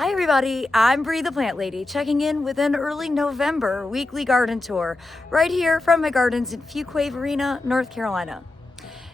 Hi everybody, I'm Bree the Plant Lady, checking in with an early November weekly garden tour right here from my gardens in Fuquay, Varina, North Carolina.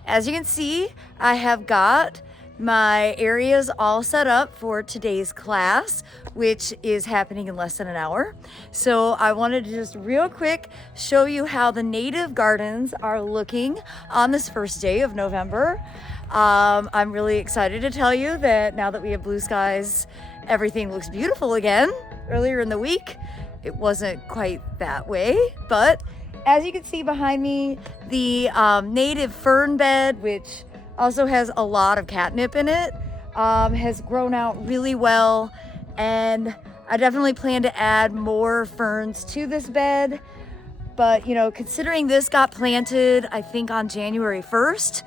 As you can see, I have got my areas all set up for today's class, which is happening in less than an hour. So I wanted to just real quick show you how the native gardens are looking on this first day of November. I'm really excited to tell you that now that we have blue skies, everything looks beautiful again. Earlier in the week, it wasn't quite that way, but as you can see behind me, the native fern bed, which also has a lot of catnip in it, has grown out really well. And I definitely plan to add more ferns to this bed. But, you know, considering this got planted, I think on January 1st,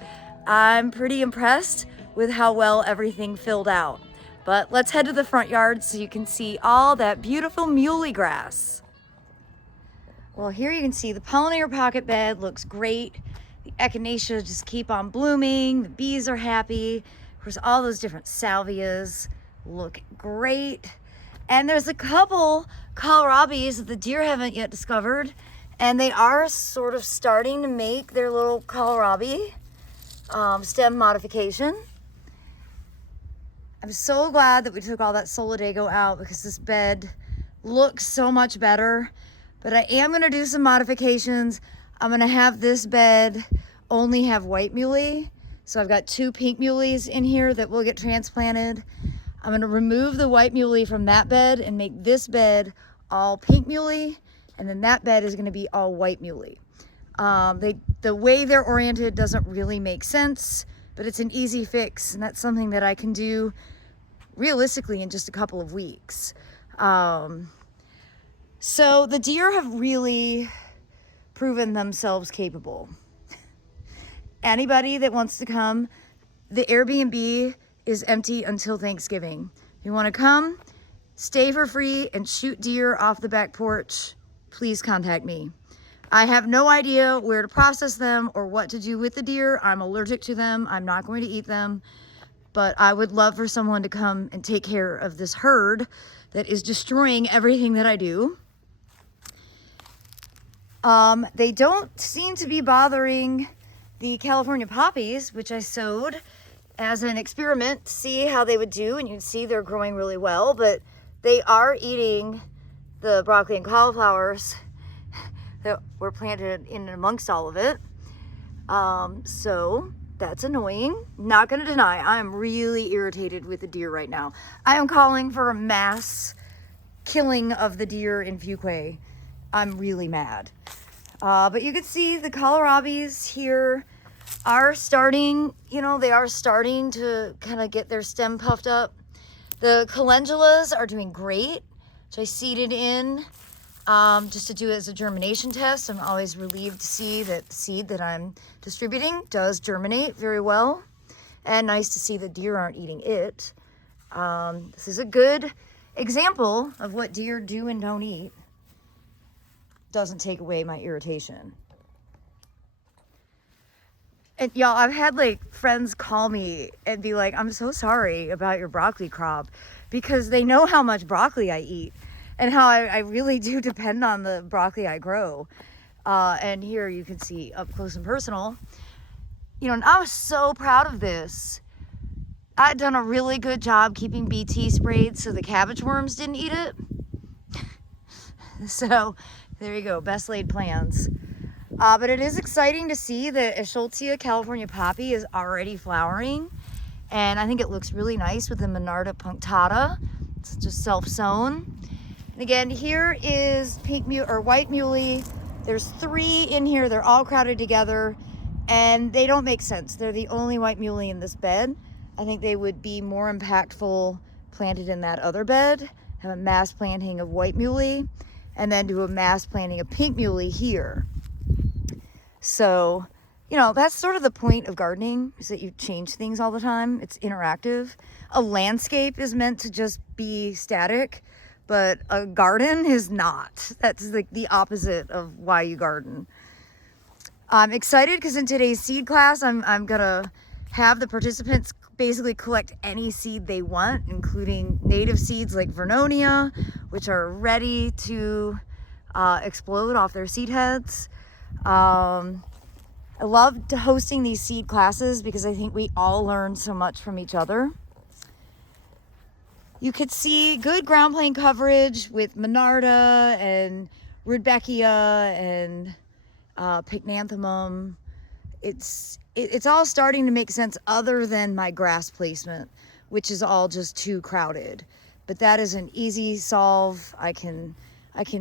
I'm pretty impressed with how well everything filled out. But let's head to the front yard so you can see all that beautiful muhly grass. Well, here you can see the pollinator pocket bed looks great. The echinacea just keep on blooming. The bees are happy. Of course, all those different salvias look great. And there's a couple kohlrabies that the deer haven't yet discovered. And they are sort of starting to make their little kohlrabi stem modification. I'm so glad that we took all that solidago out because this bed looks so much better. But I am going to do some modifications. I'm going to have this bed only have white muhly. So I've got 2 pink muhleys in here that will get transplanted. I'm going to remove the white muhly from that bed and make this bed all pink muhly. And then that bed is going to be all white muhly. The way they're oriented doesn't really make sense, but it's an easy fix. And that's something that I can do realistically in just a couple of weeks. So the deer have really proven themselves capable. Anybody that wants to come, the Airbnb is empty until Thanksgiving. If you want to come, stay for free, and shoot deer off the back porch, please contact me. I have no idea where to process them or what to do with the deer. I'm allergic to them. I'm not going to eat them. But I would love for someone to come and take care of this herd that is destroying everything that I do. They don't seem to be bothering the California poppies, which I sowed as an experiment to see how they would do. And you can see they're growing really well, but they are eating the broccoli and cauliflowers that were planted in and amongst all of it. So that's annoying. Not going to deny, I am really irritated with the deer right now. I am calling for a mass killing of the deer in Fuquay. I'm really mad. But you can see the kohlrabis here are starting, you know, they are starting to kind of get their stem puffed up. The calendulas are doing great, which I seeded in just to do it as a germination test. I'm always relieved to see that the seed that I'm distributing does germinate very well. And nice to see the deer aren't eating it. This is a good example of what deer do and don't eat. Doesn't take away my irritation. And y'all, I've had like friends call me and be like, I'm so sorry about your broccoli crop, because they know how much broccoli I eat and how I really do depend on the broccoli I grow. And here you can see up close and personal, you know, and I was so proud of this. I'd done a really good job keeping BT sprayed so the cabbage worms didn't eat it. So there you go, best laid plans. But it is exciting to see that Eschscholzia California poppy is already flowering. And I think it looks really nice with the Monarda punctata. It's just self-sown. And again, here is pink or white muhly. There's 3 in here. They're all crowded together and they don't make sense. They're the only white muhly in this bed. I think they would be more impactful planted in that other bed. Have a mass planting of white muhly and then do a mass planting of pink muhly here. So, you know, that's sort of the point of gardening, is that you change things all the time. It's interactive. A landscape is meant to just be static, but a garden is not. That's like the opposite of why you garden. I'm excited because in today's seed class, I'm gonna have the participants basically collect any seed they want, including native seeds like Vernonia, which are ready to explode off their seed heads. I loved hosting these seed classes because I think we all learn so much from each other. You could see good ground plane coverage with Monarda and Rudbeckia and Pycnanthemum. It's all starting to make sense other than my grass placement, which is all just too crowded. But that is an easy solve. I can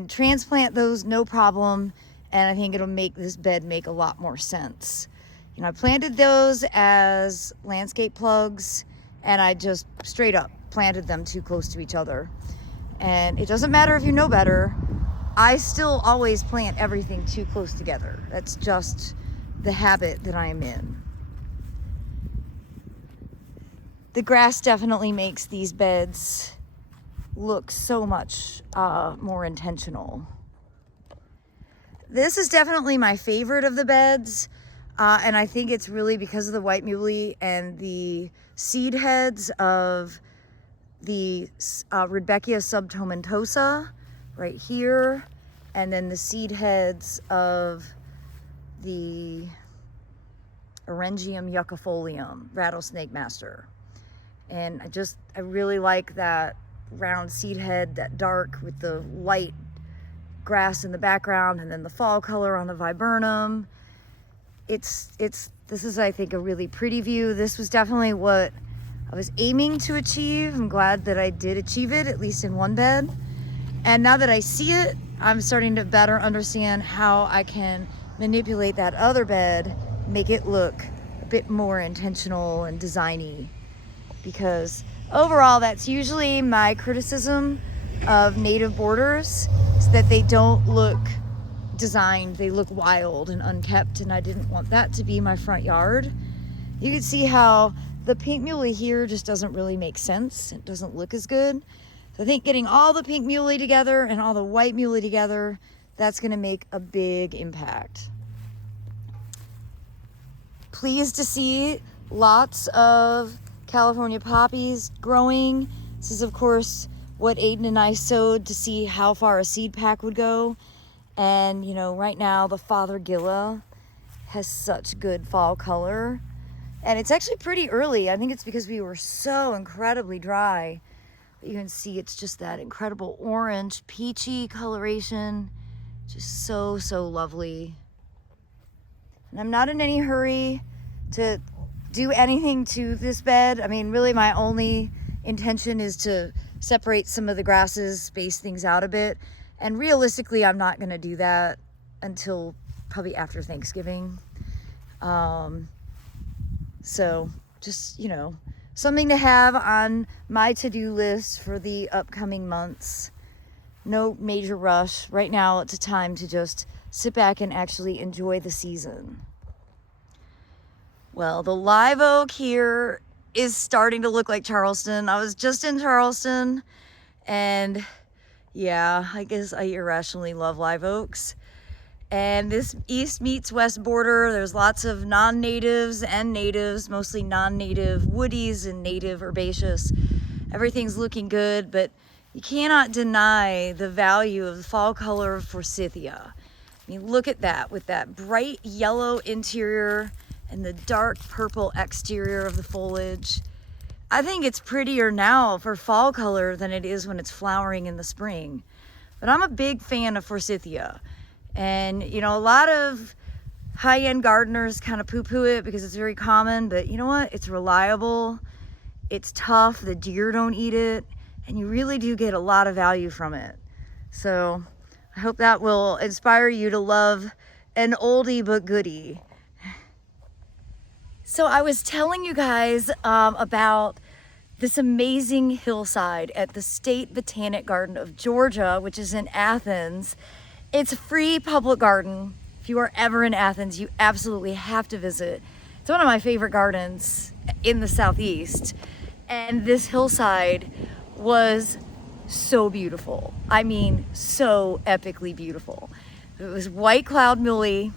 transplant those no problem, and I think it'll make this bed make a lot more sense. You know, I planted those as landscape plugs, and I just straight up planted them too close to each other. And it doesn't matter if you know better, I still always plant everything too close together. That's just the habit that I am in. The grass definitely makes these beds look so much more intentional. This is definitely my favorite of the beds, and I think it's really because of the white muhly and the seed heads of the Rudbeckia subtomentosa right here, and then the seed heads of the Orangium yuccifolium, rattlesnake master. And I really like that round seed head, that dark with the light grass in the background, and then the fall color on the viburnum. This is, I think, a really pretty view. This was definitely what I was aiming to achieve. I'm glad that I did achieve it, at least in one bed. And now that I see it, I'm starting to better understand how I can manipulate that other bed, make it look a bit more intentional and designy. Because overall, that's usually my criticism of native borders, is that they don't look designed, they look wild and unkept, and I didn't want that to be my front yard. You can see how the pink muhly here just doesn't really make sense. It doesn't look as good. So I think getting all the pink muhly together and all the white muhly together, that's going to make a big impact. Pleased to see lots of California poppies growing. This is, of course, what Aiden and I sowed to see how far a seed pack would go. And, you know, right now the Fothergilla has such good fall color. And it's actually pretty early. I think it's because we were so incredibly dry. But you can see it's just that incredible orange, peachy coloration. Just so, so lovely. And I'm not in any hurry to do anything to this bed. I mean, really my only intention is to separate some of the grasses, space things out a bit. And realistically, I'm not gonna do that until probably after Thanksgiving. So just, you know, something to have on my to-do list for the upcoming months. No major rush. Right now, it's a time to just sit back and actually enjoy the season. Well, the live oak here is starting to look like Charleston. I was just in Charleston, and yeah, I guess I irrationally love live oaks. And this east meets west border, there's lots of non-natives and natives, mostly non-native woodies and native herbaceous. Everything's looking good, but you cannot deny the value of the fall color of forsythia. I mean, look at that, with that bright yellow interior and the dark purple exterior of the foliage. I think it's prettier now for fall color than it is when it's flowering in the spring. But I'm a big fan of forsythia. And, you know, a lot of high-end gardeners kind of poo-poo it because it's very common, but you know what? It's reliable, it's tough, the deer don't eat it, and you really do get a lot of value from it. So I hope that will inspire you to love an oldie but goodie. So I was telling you guys about this amazing hillside at the State Botanic Garden of Georgia, which is in Athens. It's a free public garden. If you are ever in Athens, you absolutely have to visit. It's one of my favorite gardens in the Southeast. And this hillside was so beautiful. I mean, so epically beautiful. It was white cloud muhly,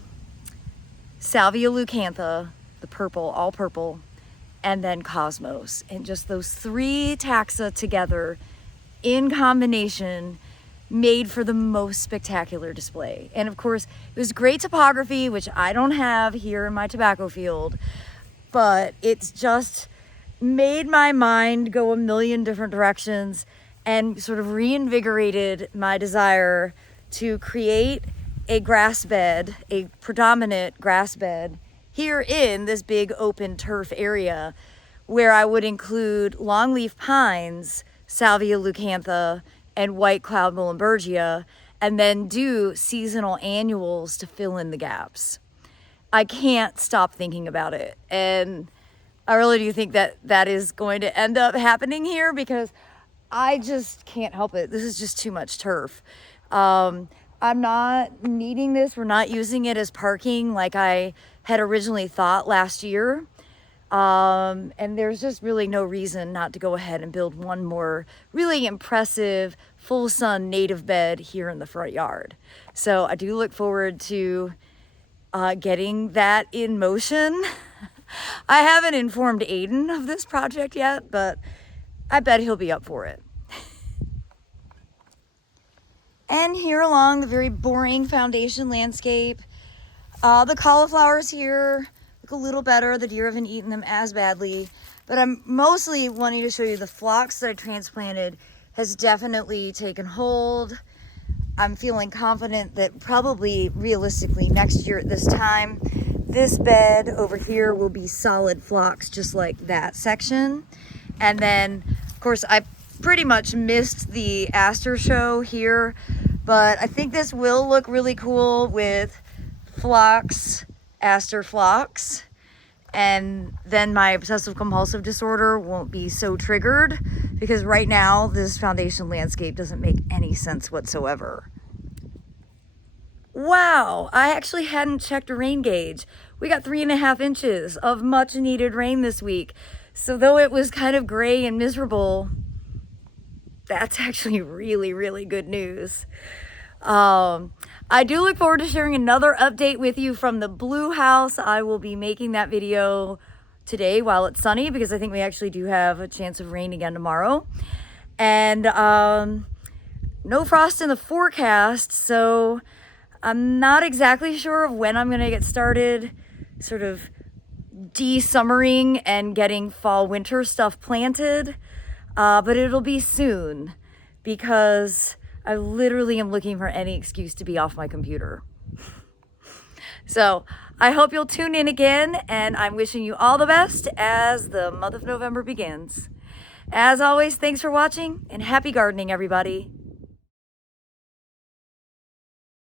Salvia leucantha, the purple, all purple, and then cosmos. And just those three taxa together in combination made for the most spectacular display. And of course, it was great topography, which I don't have here in my tobacco field, but it's just made my mind go a million different directions and sort of reinvigorated my desire to create a grass bed, a predominant grass bed here in this big open turf area where I would include longleaf pines, Salvia leucantha, and white cloud muhlenbergia, and then do seasonal annuals to fill in the gaps. I can't stop thinking about it, and I really do think that that is going to end up happening here because I just can't help it. This is just too much turf. I'm not needing this. We're not using it as parking like I had originally thought last year. And there's just really no reason not to go ahead and build one more really impressive full sun native bed here in the front yard. So I do look forward to getting that in motion. I haven't informed Aiden of this project yet, but I bet he'll be up for it. And here along the very boring foundation landscape, the cauliflowers here look a little better. The deer haven't eaten them as badly, but I'm mostly wanting to show you the phlox that I transplanted has definitely taken hold. I'm feeling confident that probably realistically next year at this time, this bed over here will be solid phlox just like that section. And then of course I pretty much missed the aster show here, but I think this will look really cool with phlox, aster phlox, and then my obsessive compulsive disorder won't be so triggered because right now this foundation landscape doesn't make any sense whatsoever. Wow, I actually hadn't checked a rain gauge. We got 3.5 inches of much needed rain this week. So though it was kind of gray and miserable, that's actually really, really good news. I do look forward to sharing another update with you from the blue house. I will be making that video today while it's sunny because I think we actually do have a chance of rain again tomorrow. And no frost in the forecast, so I'm not exactly sure of when I'm going to get started sort of de-summering and getting fall winter stuff planted, but it'll be soon because I literally am looking for any excuse to be off my computer. So I hope you'll tune in again, and I'm wishing you all the best as the month of November begins. As always, thanks for watching and happy gardening, everybody.